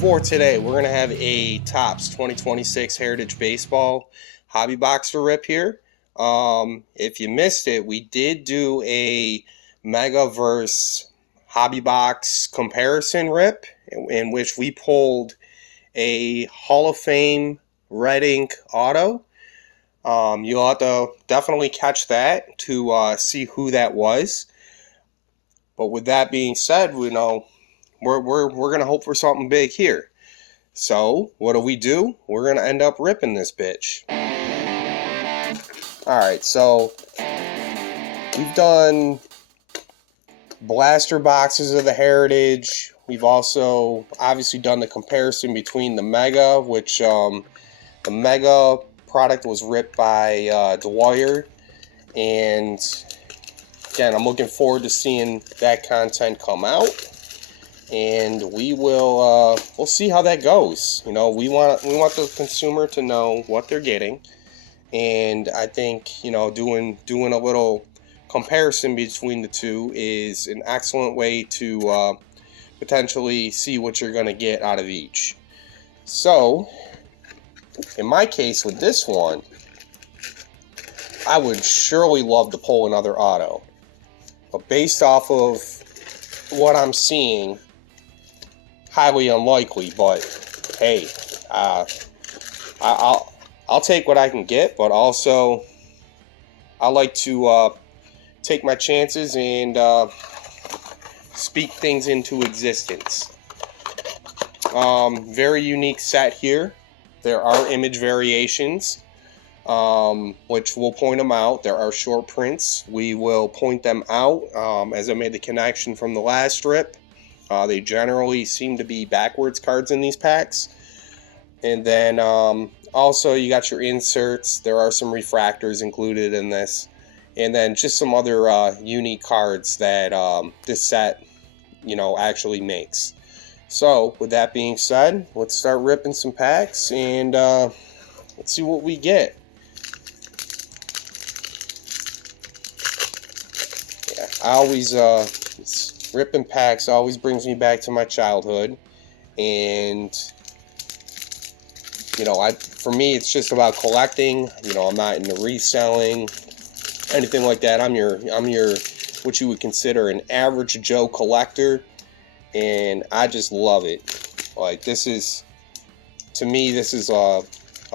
for today, we're going to have a Topps 2026 Heritage Baseball hobby box to rip here. If you missed it, we did do a Megaverse hobby box comparison rip in which we pulled a Hall of Fame red ink auto. You'll have to definitely catch that to see who that was. But with that being said, we're gonna hope for something big here. So what do? We're gonna end up ripping this bitch. Alright, so we've done blaster boxes of the Heritage. We've also obviously done the comparison between the Mega, which the Mega product was ripped by Dwyer, and again, I'm looking forward to seeing that content come out, and we'll see how that goes. You know, we want the consumer to know what they're getting, and I think, you know, doing a little comparison between the two is an excellent way to potentially see what you're going to get out of each. So, in my case with this one, I would surely love to pull another auto. But based off of what I'm seeing, highly unlikely. But hey, I'll take what I can get. But also, I like to take my chances and speak things into existence. Very unique set here. There are image variations, which we'll point them out. There are short prints. We will point them out. As I made the connection from the last strip, they generally seem to be backwards cards in these packs. And then also you got your inserts. There are some refractors included in this. And then just some other unique cards that this set, you know, actually makes. So, with that being said, let's start ripping some packs and let's see what we get. Yeah, I always, ripping packs always brings me back to my childhood. And, you know, for me, it's just about collecting. You know, I'm not into reselling, anything like that. I'm your, what you would consider an average Joe collector. And I just love it. Like, this is, to me, this is a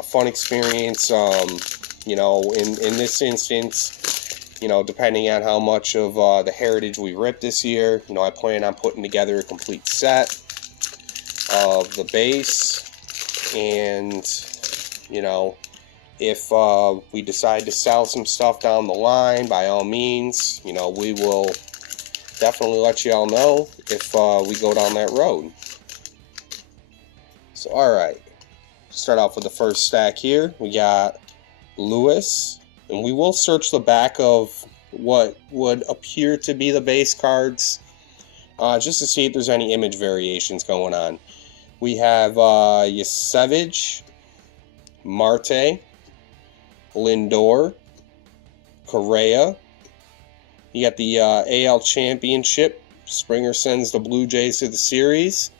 fun experience. You know, in this instance, you know, depending on how much of the Heritage we rip this year, you know, I plan on putting together a complete set of the base. And, you know, if we decide to sell some stuff down the line, by all means, you know, we will definitely let you all know if we go down that road. So, alright. Start off with the first stack here. We got Lewis. And we will search the back of what would appear to be the base cards, just to see if there's any image variations going on. We have Yasevich, Marte, Lindor, Correa. You got the AL Championship. Springer sends the Blue Jays to the series.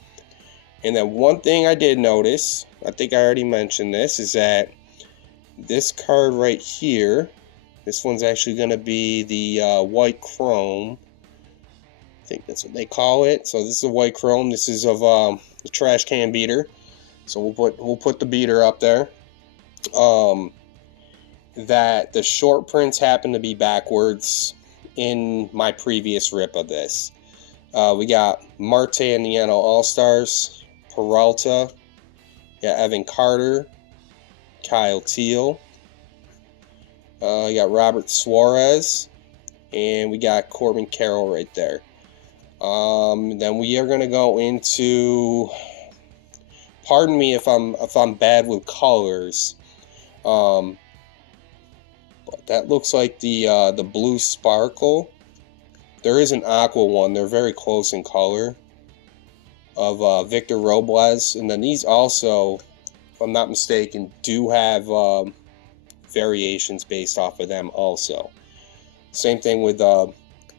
And then one thing I did notice, I think I already mentioned this, is that this card right here, this one's actually going to be the white chrome. I think that's what they call it. So this is a white chrome. This is of the trash can beater. So we'll put the beater up there. That the short prints happen to be backwards in my previous rip of this. We got Marte and the NL All-Stars, Peralta, Evan Carter, Kyle Teal, you got Robert Suarez, and we got Corbin Carroll right there. Then we are going to go into, pardon me if I'm bad with colors, but that looks like the blue sparkle. There is an aqua one. They're very close in color, of Victor Robles. And then these also, if I'm not mistaken, do have variations based off of them also. Same thing with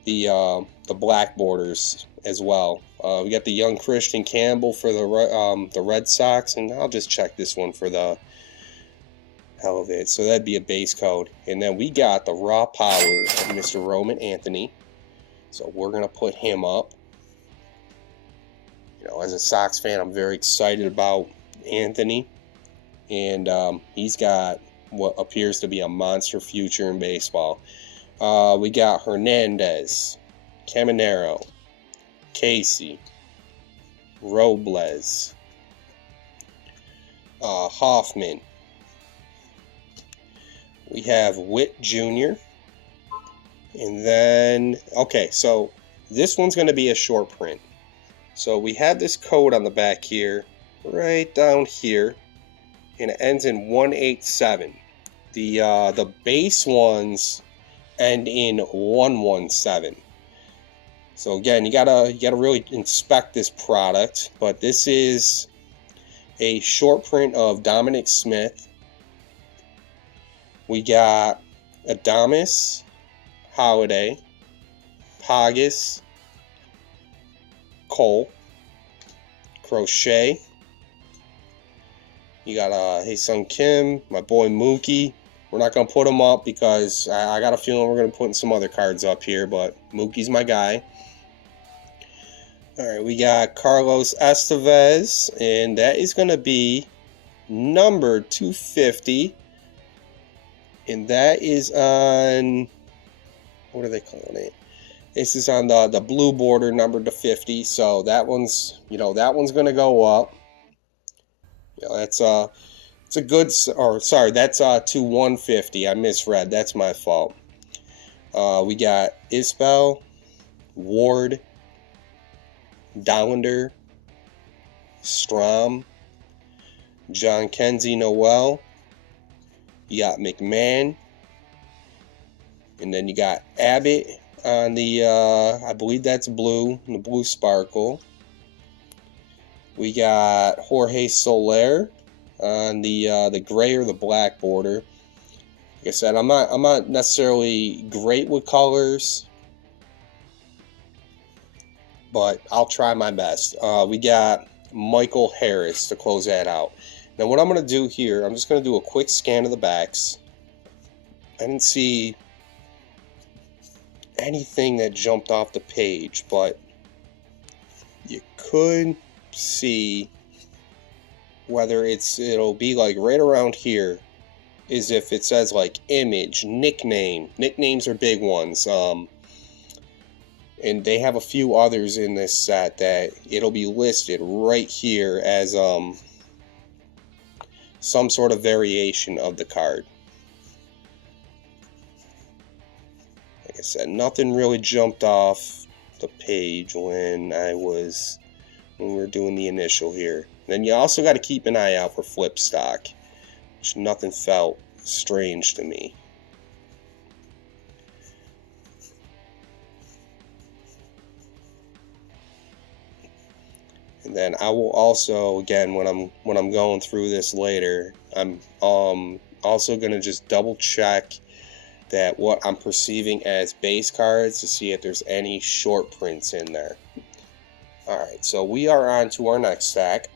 the black borders as well. We got the young Christian Campbell for the Red Sox, and I'll just check this one for the hell of it. So that'd be a base code. And then we got the raw power of Mr. Roman Anthony. So we're going to put him up. You know, as a Sox fan, I'm very excited about Anthony. And he's got what appears to be a monster future in baseball. We got Hernandez, Caminero, Casey, Robles, Hoffman. We have Witt Jr. And then, okay, so this one's going to be a short print. So we have this code on the back here, right down here, and it ends in 187. The base ones end in 117. So again, you gotta really inspect this product. But this is a short print of Dominic Smith. We got Adames, Holiday, Pogus, Cole, Crochet. You got Hae-Sung Kim, my boy Mookie. We're not going to put him up because I got a feeling we're going to put some other cards up here, but Mookie's my guy. All right, we got Carlos Estevez, and that is going to be number 250. And that is on, what are they calling it? This is on the blue border, number to 50. So that one's, that one's going to go up. That's it's a good, or sorry, that's to 150. I misread. That's my fault. We got Isbell, Ward, Dollander, Strom, John Kenzie Noel. You got McMahon, and then you got Abbott on the, I believe that's blue, the blue sparkle. We got Jorge Soler on the gray or the black border. Like I said, I'm not necessarily great with colors, but I'll try my best. We got Michael Harris to close that out. Now what I'm going to do here, I'm just going to do a quick scan of the backs. I didn't see anything that jumped off the page, but you could see whether it'll be like right around here is if it says like image, nickname. Nicknames are big ones. And they have a few others in this set that it'll be listed right here as some sort of variation of the card. Like I said, nothing really jumped off the page when we were doing the initial here. Then you also got to keep an eye out for flip stock, which nothing felt strange to me. And then I will also, again, when I'm going through this later, I'm also going to just double check that what I'm perceiving as base cards to see if there's any short prints in there. Alright, so we are on to our next stack.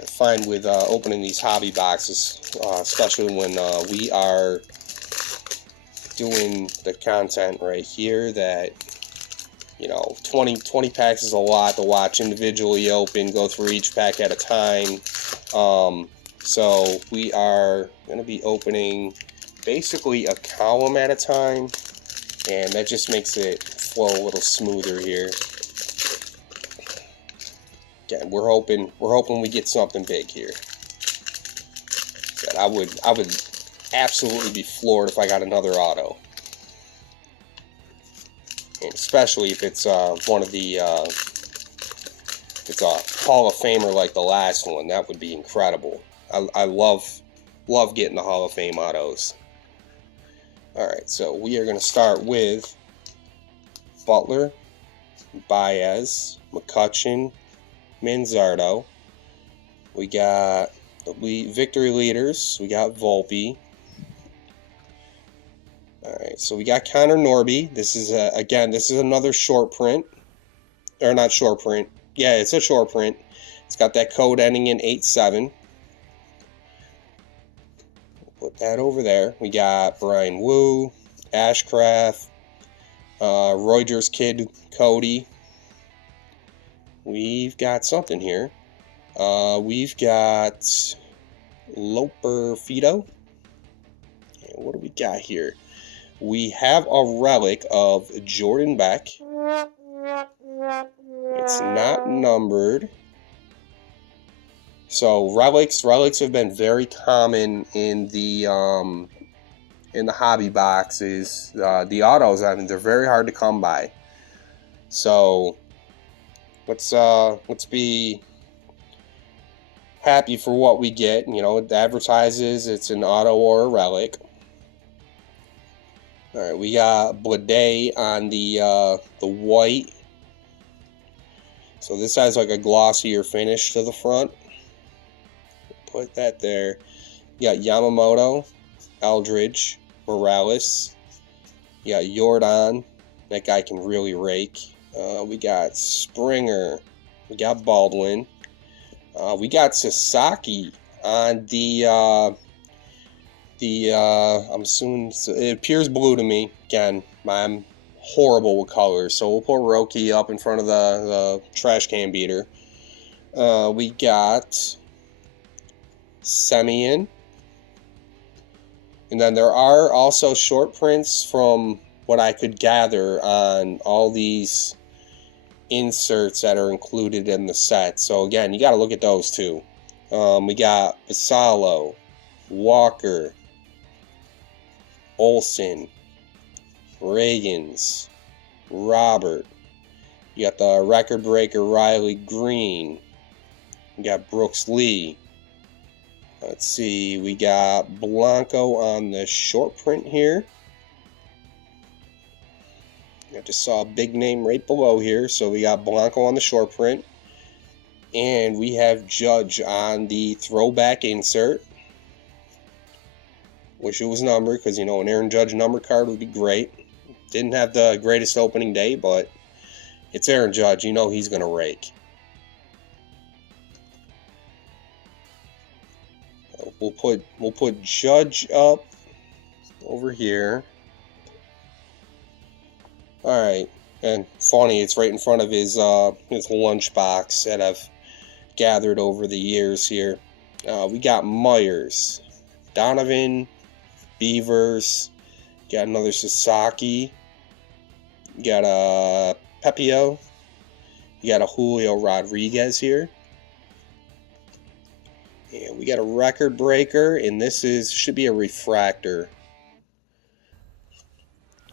I find with opening these hobby boxes, especially when we are doing the content right here, that 20 packs is a lot to watch individually open, go through each pack at a time. So we are going to be opening basically a column at a time, and that just makes it flow a little smoother here. Again, we're hoping we get something big here. But I would absolutely be floored if I got another auto. And especially if it's one of the if it's a Hall of Famer like the last one, that would be incredible. I love getting the Hall of Fame autos. Alright, so we are going to start with Butler, Baez, McCutchen, Manzardo. We got the victory leaders. We got Volpe, Alright, so we got Connor Norby. This is, again, this is another short print. Or not short print. Yeah, it's a short print. It's got that code ending in 87. Put that over there. We got Brian Wu, Ashcraft, Reuters Kid Cody. We've got something here. We've got Loper Fido. And what do we got here? We have a relic of Jordan Beck. It's not numbered. So relics have been very common in the hobby boxes. The autos, I mean, they're very hard to come by. So let's be happy for what we get. You know, it advertises it's an auto or a relic. All right, we got Blade on the white. So this has like a glossier finish to the front. Put that there. You got Yamamoto, Eldridge, Morales. You got Jordan. That guy can really rake. We got Springer. We got Baldwin. We got Sasaki on the I'm assuming it appears blue to me. Again, I'm horrible with colors, so we'll put Roki up in front of the trash can beater. We got Semyon. And then there are also short prints from what I could gather on all these inserts that are included in the set. So again, you got to look at those too. We got Basalo, Walker, Olsen, Reagans, Robert. You got the record breaker Riley Green. You got Brooks Lee. Let's see, we got Blanco on the short print here. I just saw a big name right below here, so we got Blanco on the short print. And we have Judge on the throwback insert. Wish it was numbered, because, you know, an Aaron Judge number card would be great. Didn't have the greatest opening day, but it's Aaron Judge. You know he's going to rake. We'll put Judge up over here. All right, and funny, it's right in front of his lunchbox that I've gathered over the years here. We got Myers, Donovan, Beavers. Got another Sasaki. You got a Pepio. You got a Julio Rodriguez here. And we got a record breaker, and this should be a refractor.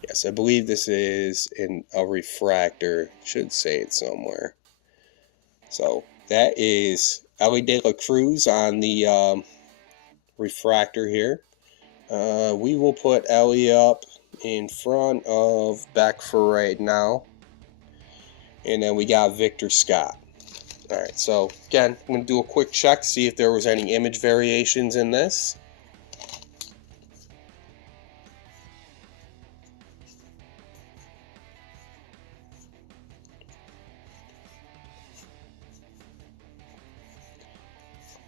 Yes, I believe this is a refractor. Should say it somewhere. So that is Ellie De La Cruz on the refractor here. We will put Ellie up in front of Beck for right now. And then we got Victor Scott. Alright, so again, I'm going to do a quick check, see if there was any image variations in this.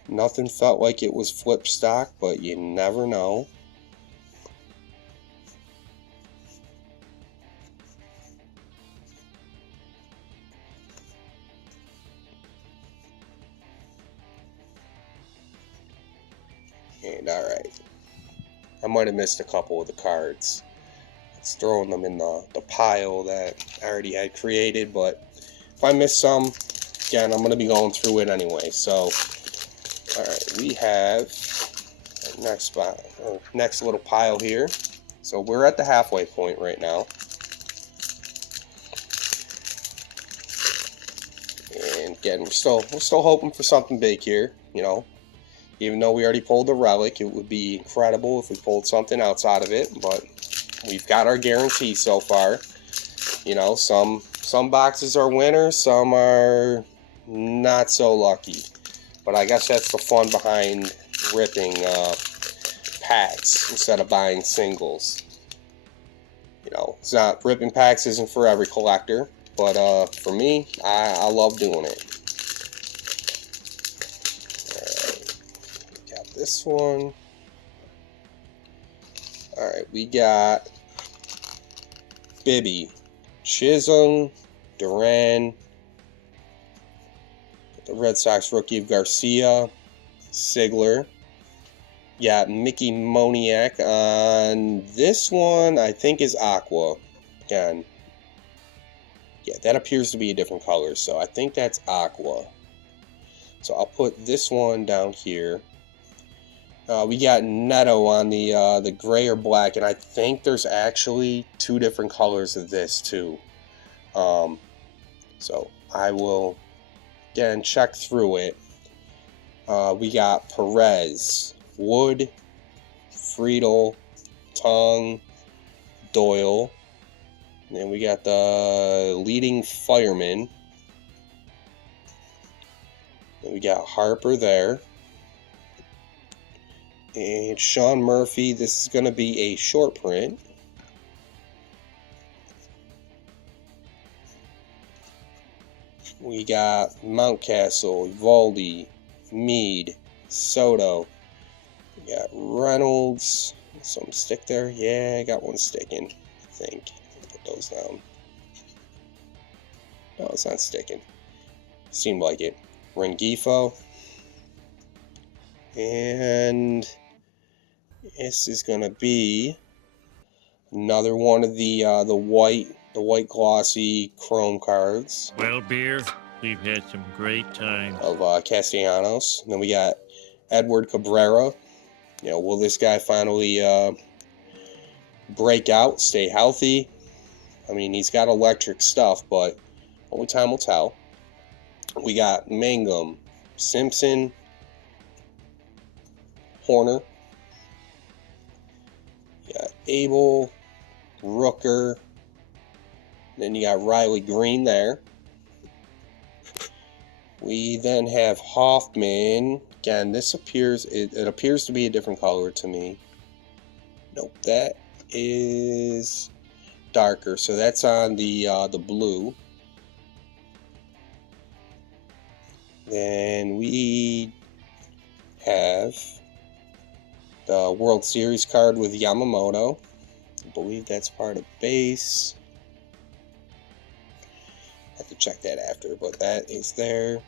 Nothing felt like it was flip stock, but you never know. And alright, I might have missed a couple of the cards. It's throwing them in the pile that I already had created, but if I miss some, again, I'm going to be going through it anyway. So, alright, we have our next spot, our next little pile here. So we're at the halfway point right now. And again, we're still hoping for something big here, you know. Even though we already pulled the relic, it would be incredible if we pulled something outside of it, but we've got our guarantee so far. You know, some boxes are winners, some are not so lucky. But I guess that's the fun behind ripping packs instead of buying singles. You know, it's not, ripping packs isn't for every collector, but for me, I love doing it. Alright, got this one. Alright, we got Bibby, Chisholm, Duran, the Red Sox rookie of Garcia, Sigler. Got Mickey Moniak on this one, I think is Aqua. Again, yeah, that appears to be a different color, so I think that's Aqua. So I'll put this one down here. We got Neto on the gray or black, and I think there's actually two different colors of this too. So I will again check through it. We got Perez, Wood, Friedel, Tong, Doyle. And then we got the leading fireman. Then we got Harper there. And Sean Murphy, this is going to be a short print. We got Mountcastle, Evaldi, Meade, Soto. We got Reynolds. Some stick there? Yeah, I got one sticking, I think. Put those down. No, it's not sticking. Seemed like it. Rengifo. And this is gonna be another one of the white glossy chrome cards. Well, beer, we've had some great times. Of Castellanos. And then we got Edward Cabrera. You know, will this guy finally break out, stay healthy? I mean, he's got electric stuff, but only time will tell. We got Mangum, Simpson, Horner. You got Abel, Rooker. Then you got Riley Green there. We then have Hoffman. Again, this appears, it appears to be a different color to me. Nope, that is darker. So that's on the blue. Then we have the World Series card with Yamamoto. I believe that's part of base. Have to check that after, but that is there.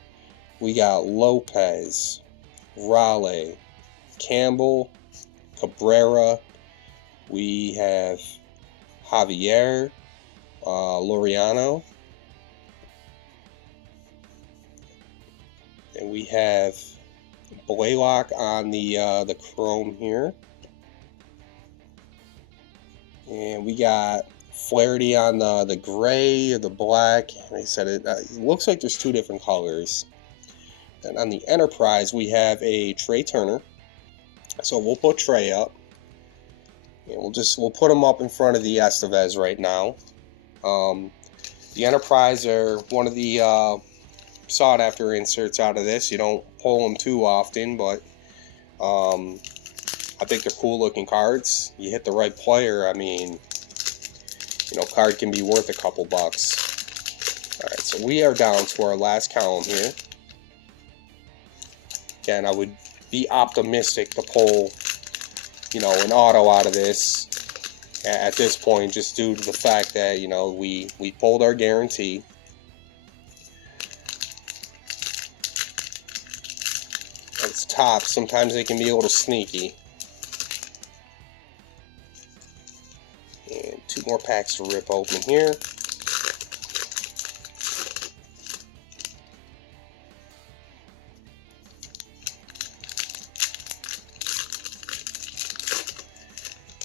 We got Lopez, Raleigh, Campbell, Cabrera. We have Javier, Laureano. And we have Blaylock on the chrome here. And we got Flaherty on the gray or the black. Like I said, it looks like there's two different colors. And on the Enterprise, we have a Trey Turner. So we'll put Trey up. And we'll put him up in front of the Estevez right now. The Enterprise are one of the sought after inserts out of this. You don't pull them too often, but I think they're cool looking cards. You hit the right player, I mean, you know, card can be worth a couple bucks. Alright, so we are down to our last column here. Again, I would be optimistic to pull, you know, an auto out of this at this point, just due to the fact that, you know, we pulled our guarantee. It's top. Sometimes they can be a little sneaky. And two more packs to rip open here.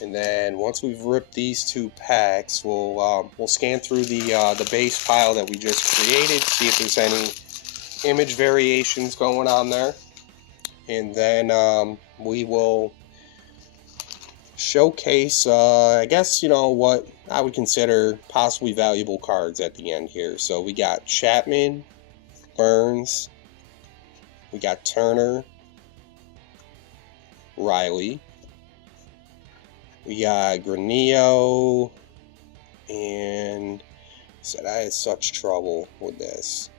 And then once we've ripped these two packs, we'll scan through the base pile that we just created, see if there's any image variations going on there. And then we will showcase, I guess, you know, what I would consider possibly valuable cards at the end here. So we got Chapman, Burns, we got Turner, Riley, we got Granillo, And said I had such trouble with this,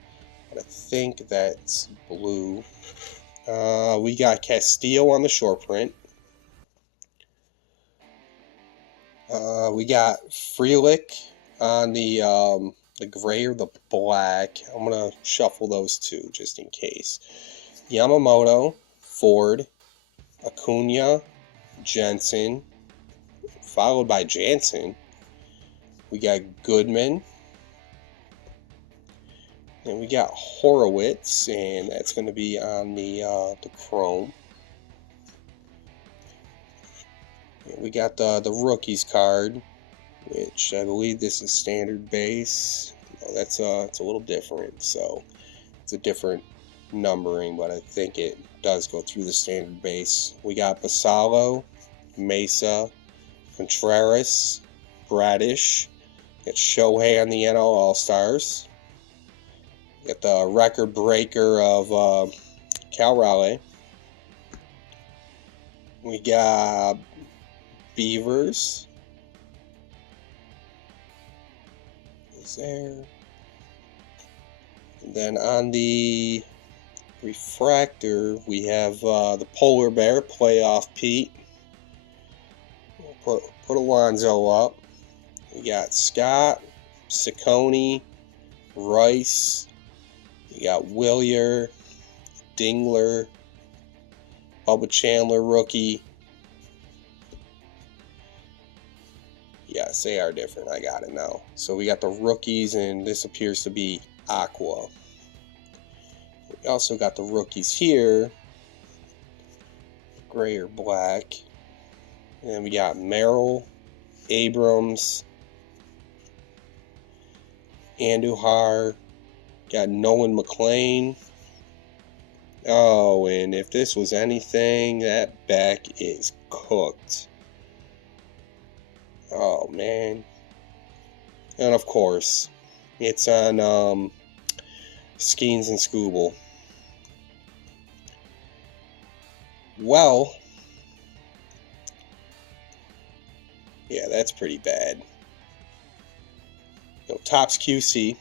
but I think that's blue. We got Castillo on the short print. We got Frelick on the gray or the black. I'm gonna shuffle those two just in case. Yamamoto, Ford, Acuna, Jensen, followed by Jansen. We got Goodman. And we got Horowitz, and that's going to be on the chrome. And we got the rookies card, which I believe this is standard base. No, that's it's a little different, so it's a different numbering, but I think it does go through the standard base. We got Basalo, Mesa, Contreras, Bradish. Got Shohei on the NL All-Stars. Got the record breaker of Cal Raleigh. We got Beavers. Is there? And then on the refractor, we have the Polar Bear Playoff Pete. We'll put Alonzo up. We got Scott, Ciccone, Rice. You got Willier, Dingler, Bubba Chandler rookie. Yes, they are different. I got it now. So we got the rookies, and this appears to be Aqua. We also got the rookies here, gray or black. And we got Merrill, Abrams, Andujar, got Nolan McLean. Oh, and if this was anything, that back is cooked. Oh, man. And of course, it's on Skeens and Scooble. Well, yeah, that's pretty bad. Topps QC.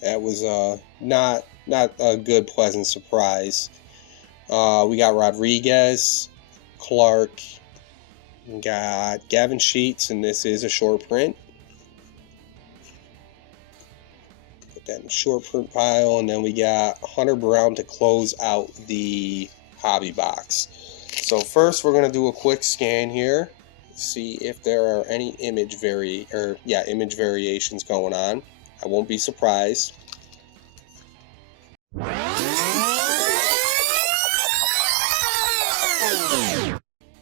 That was not a good, pleasant surprise. We got Rodriguez, Clark, we got Gavin Sheets, and this is a short print. Put that in the short print pile, and then we got Hunter Brown to close out the hobby box. So first, we're gonna do a quick scan here, see if there are any image variations going on. I won't be surprised.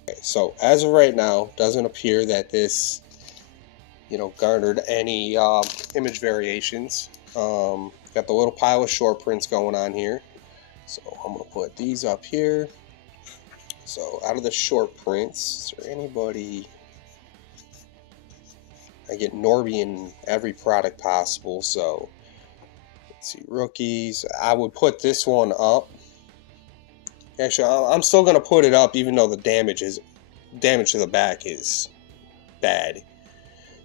Okay, so as of right now, doesn't appear that this, garnered any image variations. Got the little pile of short prints going on here. So I'm gonna put these up here. So out of the short prints, is there anybody? I get Norby in every product possible, so let's see, rookies. I would put this one up. Actually, I'm still gonna put it up, even though the damage to the back is bad.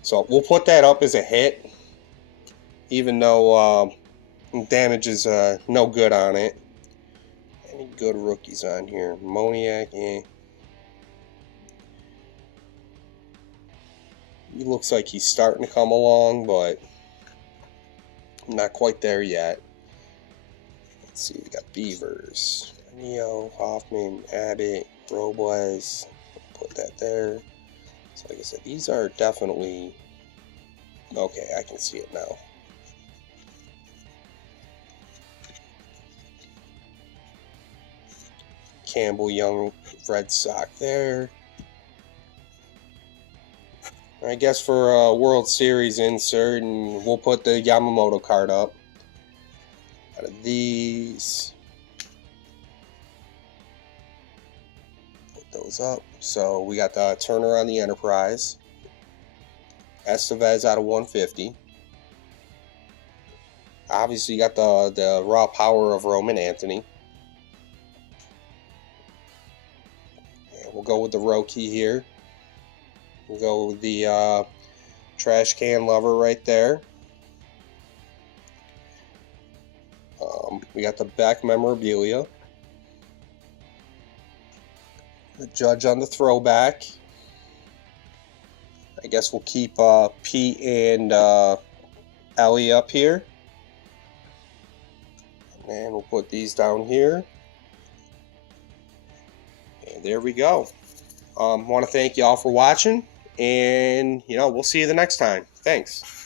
So we'll put that up as a hit, even though damage is no good on it. Any good rookies on here? Moniak, eh. He looks like he's starting to come along, but not quite there yet. Let's see, we got Beavers. Neo, Hoffman, Abbott, Robles. Put that there. So like I said, these are definitely... Okay, I can see it now. Campbell, Young, Red Sox there. I guess for a World Series insert, and we'll put the Yamamoto card up. Out of these, put those up. So we got the Turner on the Enterprise, Estevez out of 150. Obviously, you got the raw power of Roman Anthony. And we'll go with the Roki here. We'll go with the trash can lover right there. We got the back memorabilia. The judge on the throwback. I guess we'll keep Pete and Ellie up here. And we'll put these down here. And there we go. Want to thank you all for watching. And, we'll see you the next time. Thanks.